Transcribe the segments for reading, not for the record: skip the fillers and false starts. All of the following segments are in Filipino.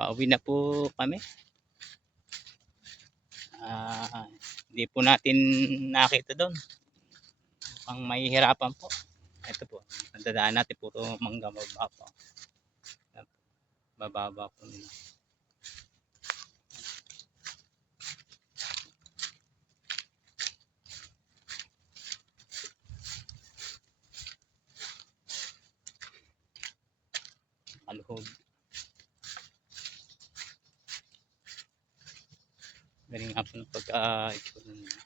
Pauwi na po kami. Hindi po natin nakita doon. Mukhang mahihirapan po. Ito po, nadadaan natin puro mangga mababa. Bababa po nila. Kaluhod. Galing nga po ng pagka-itsura nila.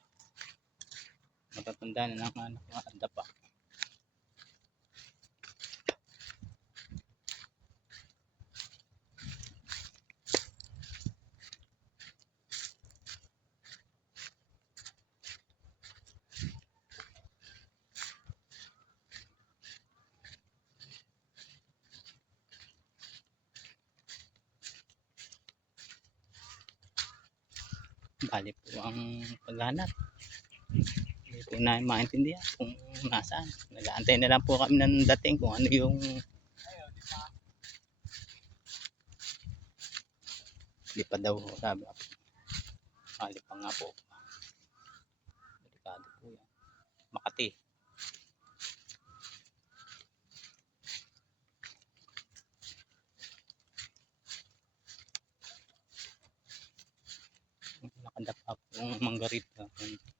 Matatanda na ng anak mga anda pa. Bali po ang paghanap. Hindi po namin maintindihan kung nasaan. Nag-aantay na lang po kami ng dating kung ano yung di pa daw sabi. Bali pa nga po. Delikado po yan. Makati. Nakanda pa po ng manggarita.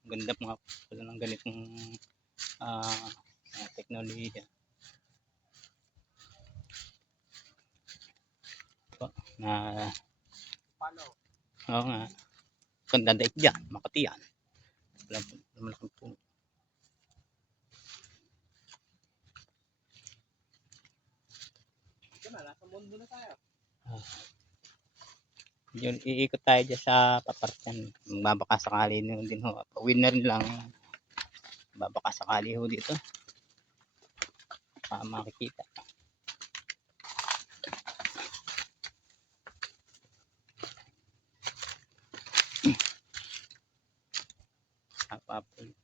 Ganda po nga po pala ng ganitong teknolohiya. Na oo nga. Ganda daig dyan. Makati yan. Malaking po. Nasa mundo na tayo. Yun, iikot tayo dyan sa papartan. Magbabaka sakali nyo din ho. Pawin na rin lang. Babaka sakali ho dito. Para makikita. Papoy.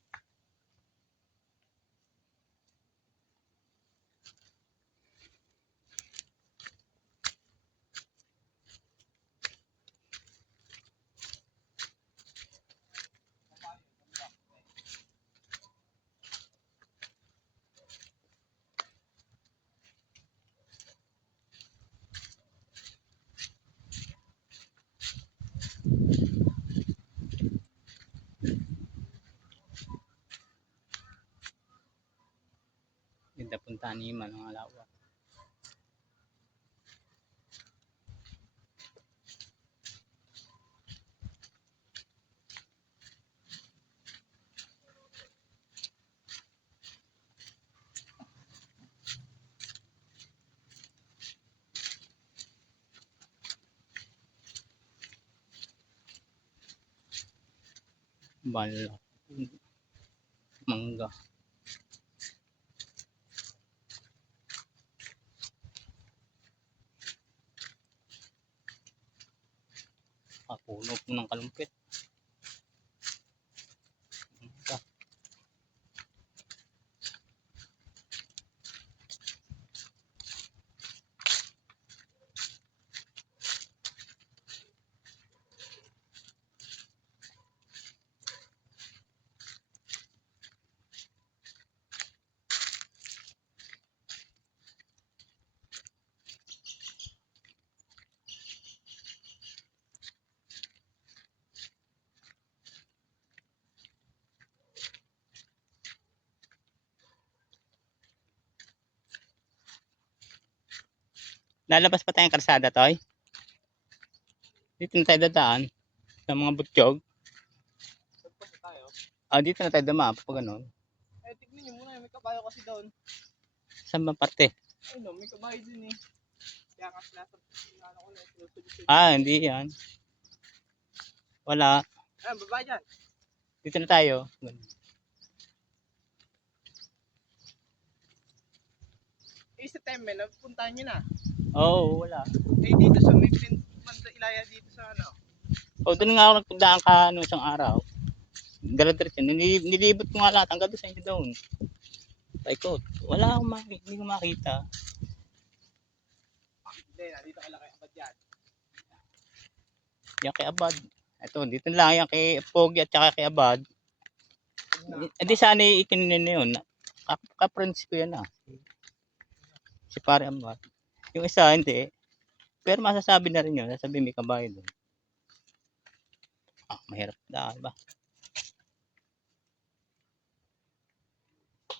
Ganda punta ni Manong Alawa. Bala. Mangga. Puno po ng kalumpit. Lalabas pa tayong kalsada, Toy. Dito na tayo dadaan sa mga butchog. Dito na tayo dama pag ganun. Tignan nyo muna, may kabayo kasi doon. Saan ba parte? Ay no, may kabayo din eh. Kaya kasi nasa ko na. Hindi yan. Wala. Baba dyan. Dito na tayo. Sa Tembe, nagpuntahan nyo na. Oo, wala. Dito sa may Ilaya dito sa ano. Doon nga ako nagpundaan ka isang araw. Dala-diretso. Nilibot ko nga lahat hanggang doon sa inyo doon. Paikot. Wala akong hindi ko makita. Hindi, nandito ka lang kay Abad yan. Yan kay Abad. Ito, dito na lang yan kay Pogi at saka kay Abad. Hindi sana ikinin na yun. Ka-friends ko yan ah. Si pare Abad. Yung isa hindi. Pero masasabi na rin yun. Sasabi may kabayo doon. Mahirap na ba?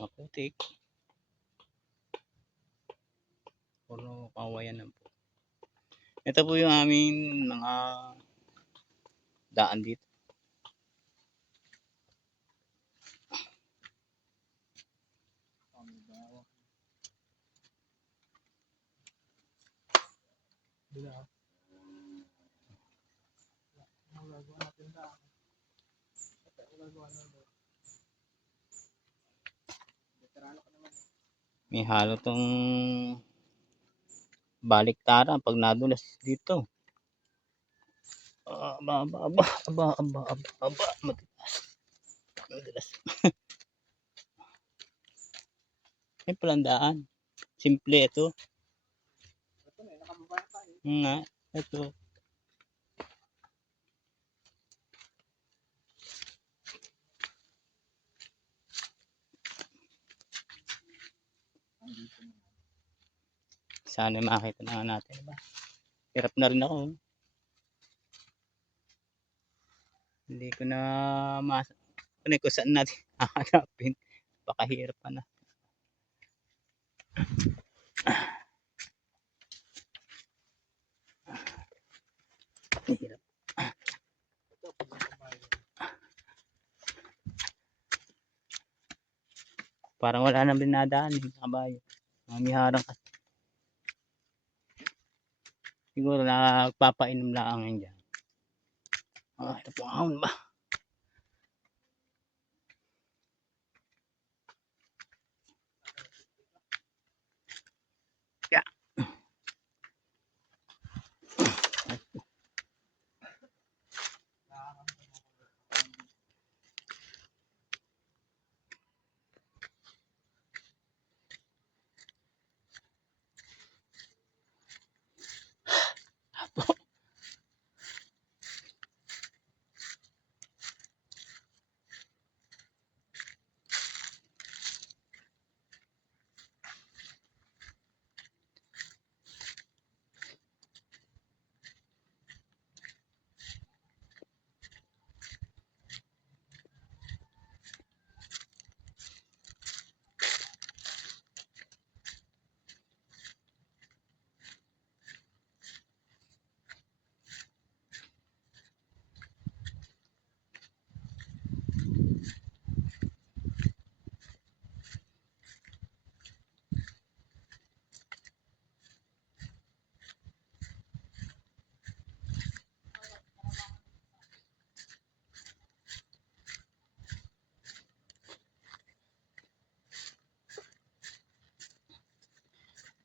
Maputik. Puro kawayan na po. Ito po yung aming mga daan dito. May halo tong baliktaran pag nadulas dito. Aba. Madulas. May palandaan. Simple ito. Ito na, nakababa tayo. Nga, ito. Sana makita na natin ba. Hirap na rin ako. Hindi ko na kung saan natin hahanapin. Baka hirap pa na. Hirap. Parang wala nang binadaan yung kabayo. Mamiharang ka. Siguro nagpapainom lang yan dyan. Ito po ahon ba? Yeah.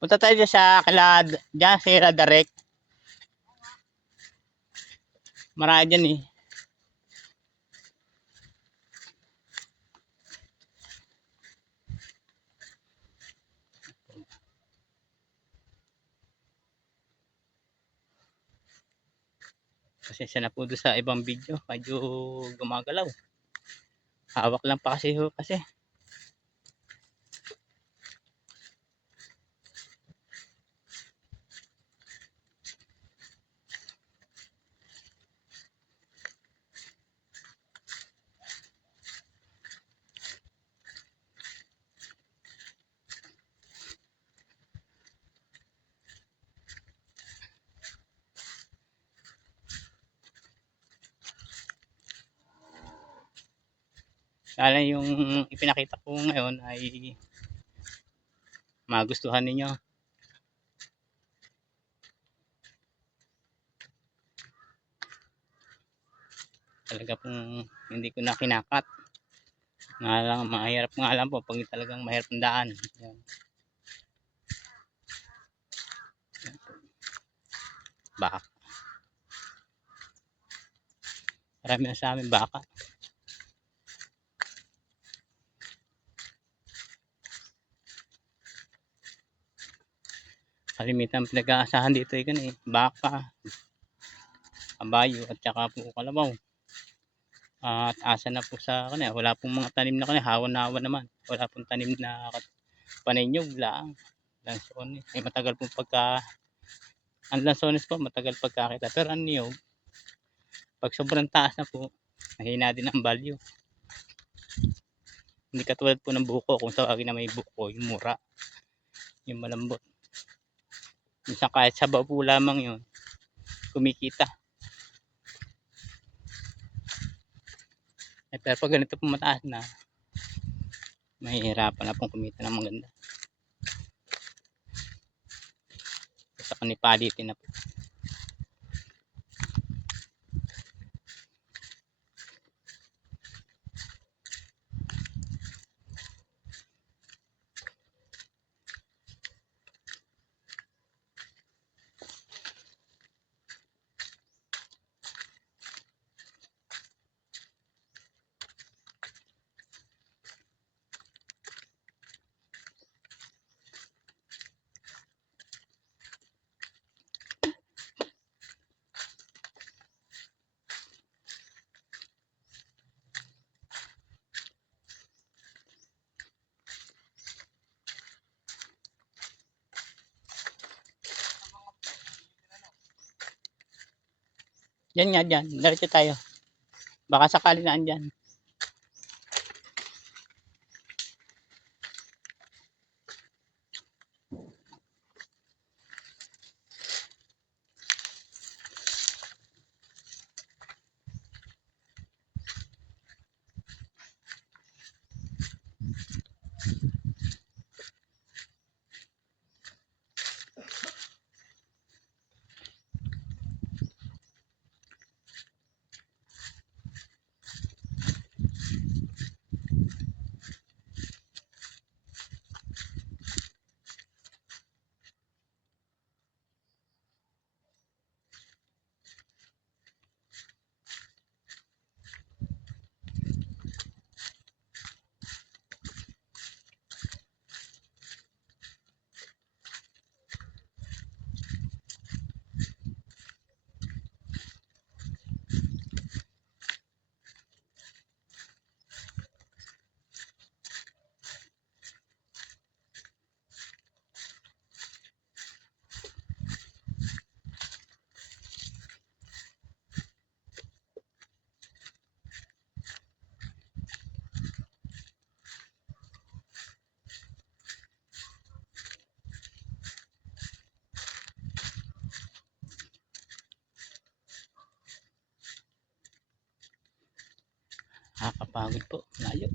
Punta tayo dyan sa kilad, dyan sa Radarek. Marami dyan eh. Pasensya na po doon sa ibang video. Medyo gumagalaw. Hawak lang pa kasi ho kasi. Lalo yung ipinakita ko ngayon ay magustuhan ninyo. Talaga pong hindi ko na kinakat. Nga lang, mahirap nga lang po pag talagang mahirap ang daan. Yan. Baka. Marami na sa amin baka. Kalimitan pinag-aasahan dito ay baka. kabayo at saka po kalabaw. At asa na po sa kanya, wala pong mga tanim na kanya, hawa-hawa naman. Wala pong tanim na paninyog lang. Lansones, matagal po pagka ang lansones po matagal pagkakita, pero ang niyog pag sobrang taas na po mahina din ang value. Hindi katulad po ng buko, kung tawagin na may buko, yung mura, yung malambot. Minsan kahit sabaw po lamang yun, kumikita. Pero pag ganito po mataas na, mahihirapan na pong kumita ng maganda. Sa kanipalitin na po. Yan nga dyan, diretso tayo. Baka sakali na andyan. Nakakapagod po, layo.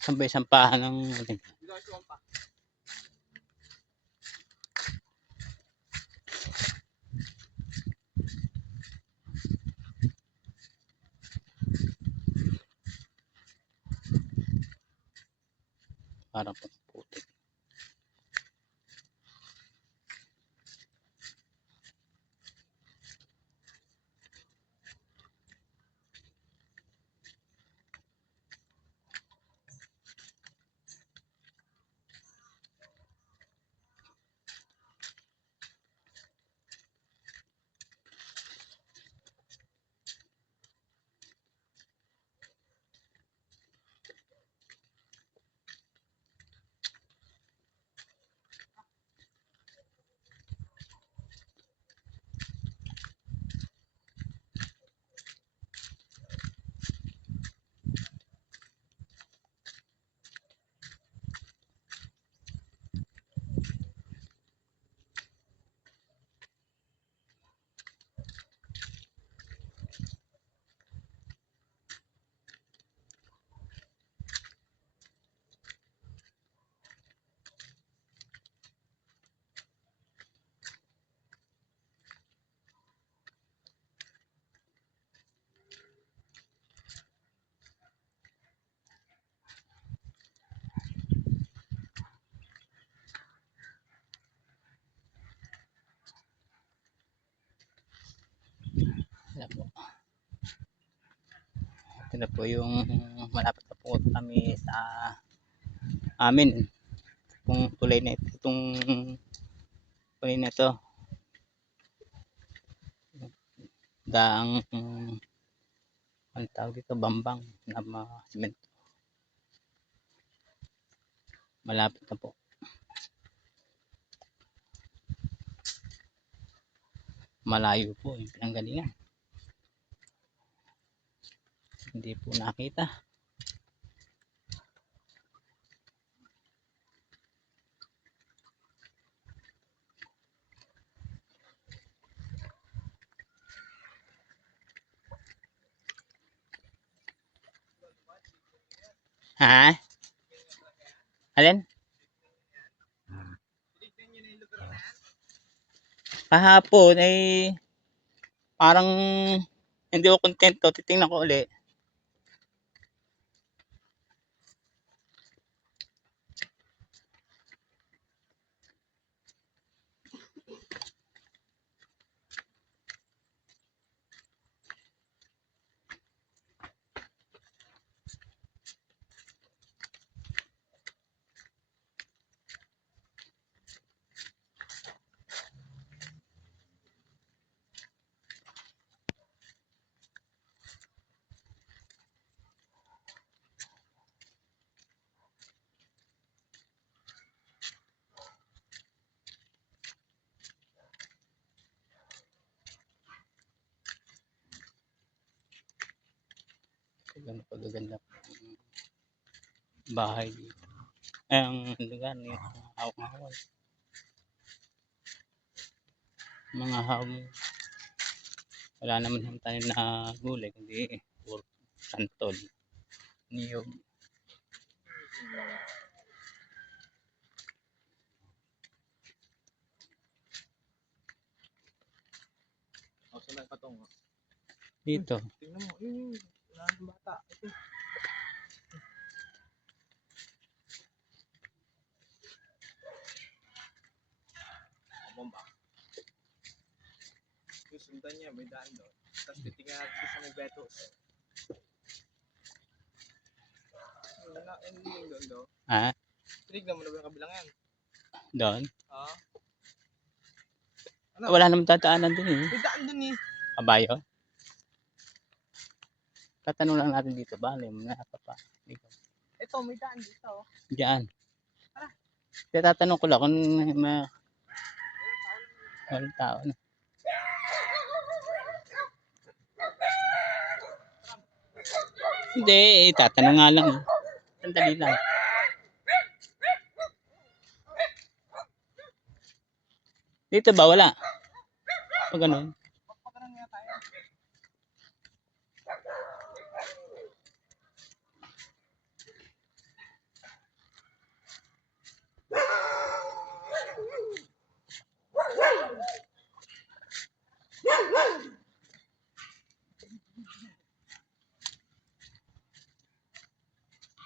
Sampay-sampahan ng parang puti. Ito po yung malapit na po kami sa amin. Kung tulay na ito, itong tulay na ito. Daang ang tawag dito, bambang na mga semento. Malapit na po. Malayo po yung pinanggalingan. Hindi po nakita. Ha? Alin? Kahapon ay parang hindi ako kontento. Titingnan ko ulit. Ganun pagaganda po ang bahay dito. Ay, ang lugar ni hawak-hawak. Mga hamon. Wala naman yung tanim na gulay, kundi puro santol, niyog. O, saan na patong? Dito, Tingnan mo, yun, yung bata. Ito. Bomba. Yung sundan niya, may daan doon. Tapos titingnan natin sa may betos. Yung doon doon. ha? Tinignan mo na ba yung kabilang yan? Doon? Ha? Wala naman tataanan dun eh. May daan doon eh. Kabayo? Tatanong lang natin dito, bale, mga pa. Ito, may daan dito. Diyan. Tatanong ko lang kung walang tao na. Hindi, tatanong nga lang. Sandali lang. Dito ba wala? O ganun? Pagpagalan nga tayo.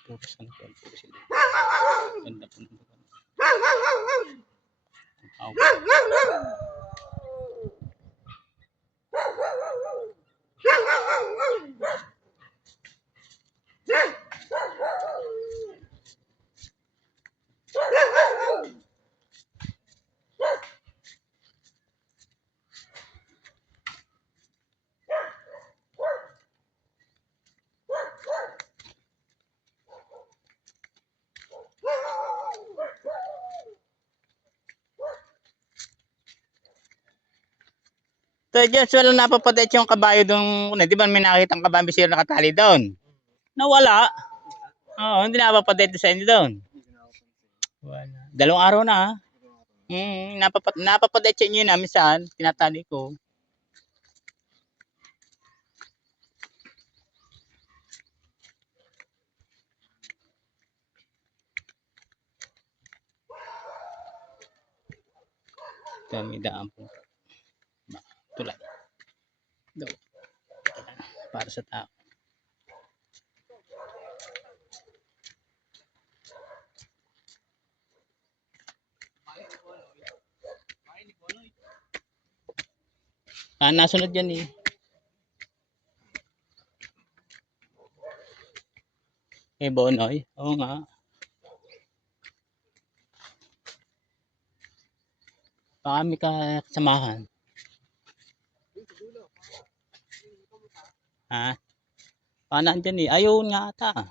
Puro santol po sila. Ganda po ng lugar. Ang hawak. So, dyan, so walang napapadait yung kabayo doon. Di ba may nakakita ang kabayo bisiro nakatali doon? Nawala. Oo, hindi napapadait sa inyo doon. Wala. 2 araw na ha. Napapadait sa inyo na minsan, tinatali ko. Dami daan po. Tulad. Daw. Para sa tao. Nasunod yan eh. Kay Bonoy. Oo nga. Baka may kasamahan. Ha? Paano andyan eh? Ayun nga ata.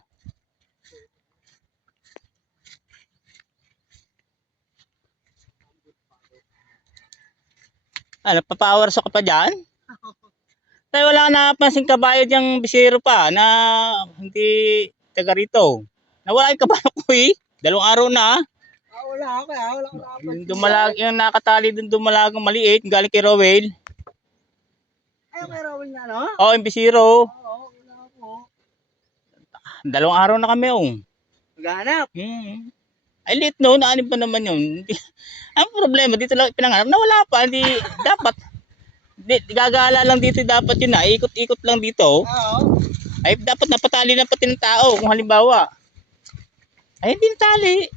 Ano, papawars ka pa dyan? Tayo wala ka napansing kabayad yung bisero pa na hindi taga rito. Nawala yung kabayo ko eh. 2 araw na. Wala ako kaya. Wala ko nakapansin. Yung nakatali dun dumalagang maliit, galing kay Rowell. Ay, may Raul na, no? Oo, yung bisero. Oo, wala ako. 2 araw na kami oh. Maghanap. Ay, late no, naanib pa naman yun. Ang problema, dito lang pinangarap na wala pa. Hindi, dapat, gagala lang dito dapat yun na. Ikot-ikot lang dito. Oo. Ay, dapat napatali na pati ng tao. Kung halimbawa, ay, hindi natali.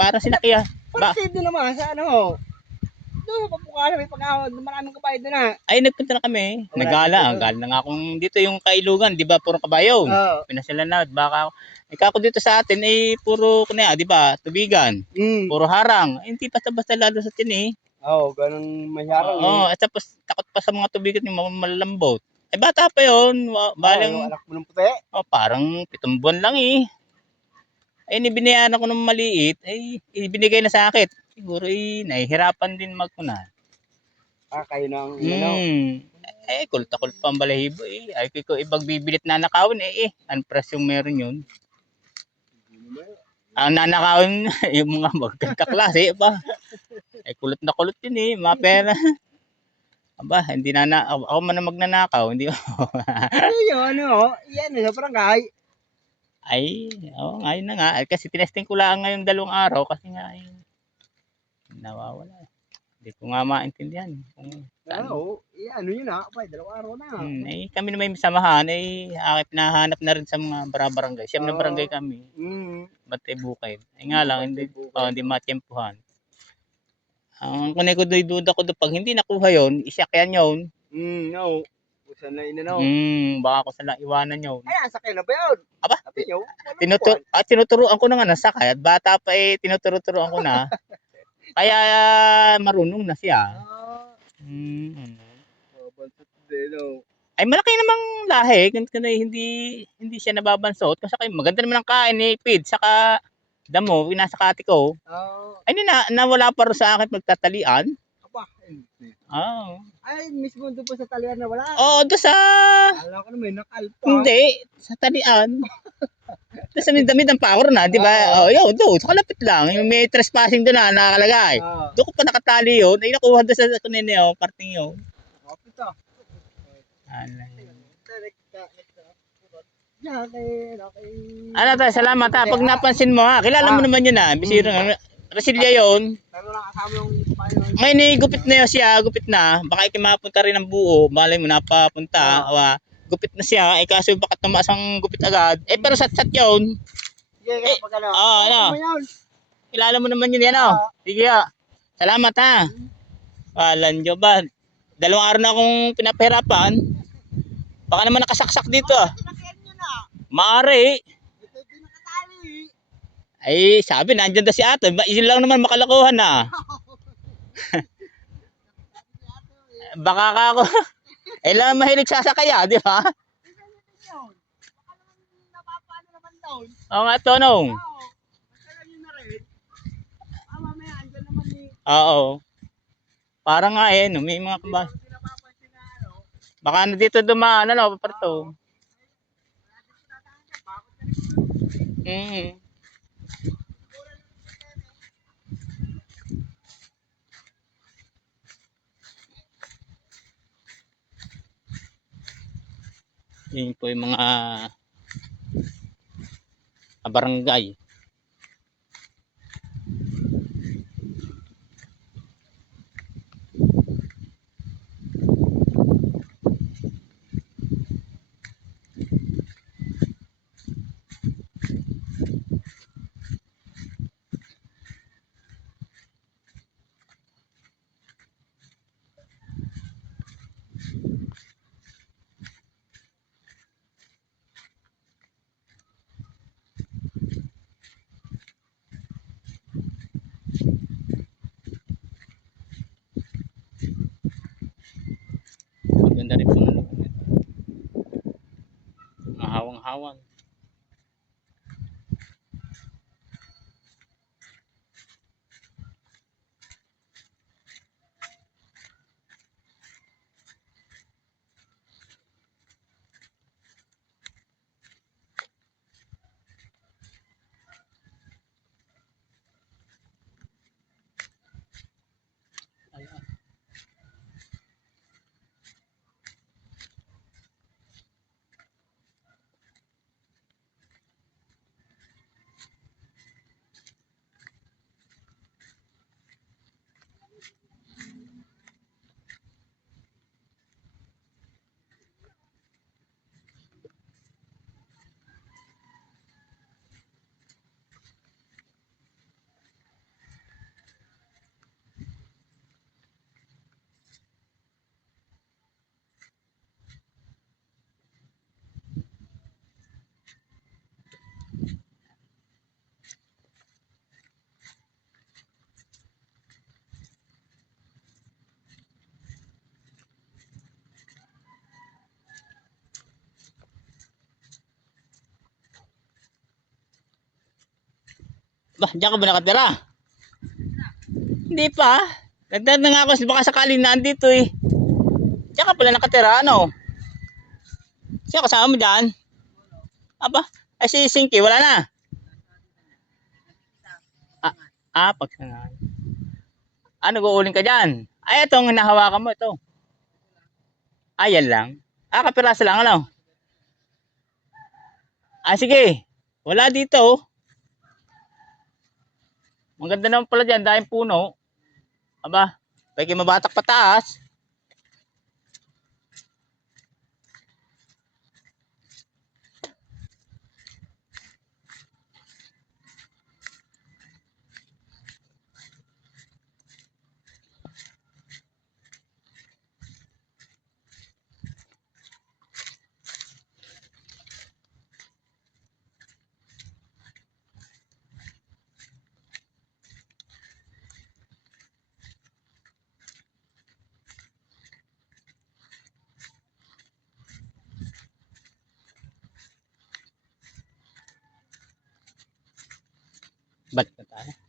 Para sinakya. Pagsido naman sa ano. Doon, pagpukala, may pag-awad. Maraming kabayad doon na. Ay, nagpunta na kami. Wala Nagala. dito. Ang gala na nga akong dito yung kailugan. Di ba, puro kabayo. Oo. Pinasila na. Baka, ikaw dito sa atin, eh, puro, kanya, di ba, tubigan. Puro harang. Ay, hindi basta-basta lalo sa atin eh. Oo, ganun masyarang Oo, at tapos takot pa sa mga tubigan yung malalambot. Eh, bata pa yun. Balang, yung anak mo ng puti. parang 7 buwan lang eh. Ay, nibinayaran ako ng maliit. Ay, ibinigay na sa akin. Siguro eh, nahihirapan din magpuna. Kayo nang Eh, kulta-kulta pa ang balahibo eh. Ay, ko ibagbibilit na nakawin eh. Ang presyong meron yun. Ang nanakawin, yung mga magkaklase pa. Ay, kulot na kulot yun eh. Mga pera. Aba, hindi ako man na magnanakaw. Hindi ako. yun, ano? Yan, sa barangay. Ay, ngayon na nga. Ay, kasi tinesting ko lang ngayong 2 araw kasi nga ay nawawala. Hindi ko nga maintindihan. Oo, ano yun na? 2 araw na. Eh, kami na may samahan, pinahanap na rin sa mga barangay. Siyam na barangay kami. Bantay Bukid. Ay nga lang, hindi matyempuhan. Ang kunay ko do'y duda ko doon, pag hindi nakuha yon, isakyan yon. No. Saan na inano? Baka ko sala iwanan yon. Ay, sakay na ba yun? Aba, Sabi nyo, tinuturuan ko na nga nasakay at bata pa eh, tinuturuan ko na. Kaya marunong na siya. Ay, malaki namang lahi. Hindi siya nababansot. Kasi maganda naman ang kain ni Pid. Saka damo, pinasakati ko. Ay, nawala pa rin sa akin magtatalian. Aba, Ay, mismo doon po sa talian na wala. Oo, doon sa... Alam ko na may nakalpa. Hindi, sa talian. Doon sa damit ng power na, di ba? Doon, sa kalapit lang. Yung may trespassing doon na nakalagay. Doon ko pa nakatali yun. Ay, nakuha doon sa kunene yun, parting yun. Kapit ah. Ano tayo, salamat ha. Pag napansin mo ha, kilala mo naman yun ha. Bisiro nga. Rasilya yun. Pero nakasama yung Ngayon gupit na yun siya, gupit na. Baka ikimapunta rin ng buo. Malay mo, napapunta. Gupit na siya. Eh kaso baka tumaas ang gupit agad. Eh pero sat-sat yun. Sige, pag ano. Kilala mo naman yun yan Sige ha. Salamat ha. Walan nyo ba? 2 araw na akong pinapahirapan. Baka naman nakasaksak dito Maari. Ay, sabi nandiyan daw si ate. Isin lang naman makalakuhan na. Baka ka ako. Eh lang mahilig sasakaya, di ba? Oo nga, Tonong. Oo. Parang nga may mga kabas. Baka na dito dumaan, paparto. Yun po yung mga barangay. Awan. Ayan. Bah, diyan ka ba nakatira? Hindi pa. Nagdad na nga ako, baka sakali na andito eh. Diyan ka pala nakatira, ano? Sino kasama mo dyan? Aba, ay si Sinky, wala na. Pagsangan. Nag-uuling ka dyan. Ay, itong hinahawakan mo, ito. Yan lang. Kapiraso lang, ano? Sige. Wala dito, oh. Maganda naman pala dyan, dahil puno. Aba, pwede mabatak pataas. Balik na tayo.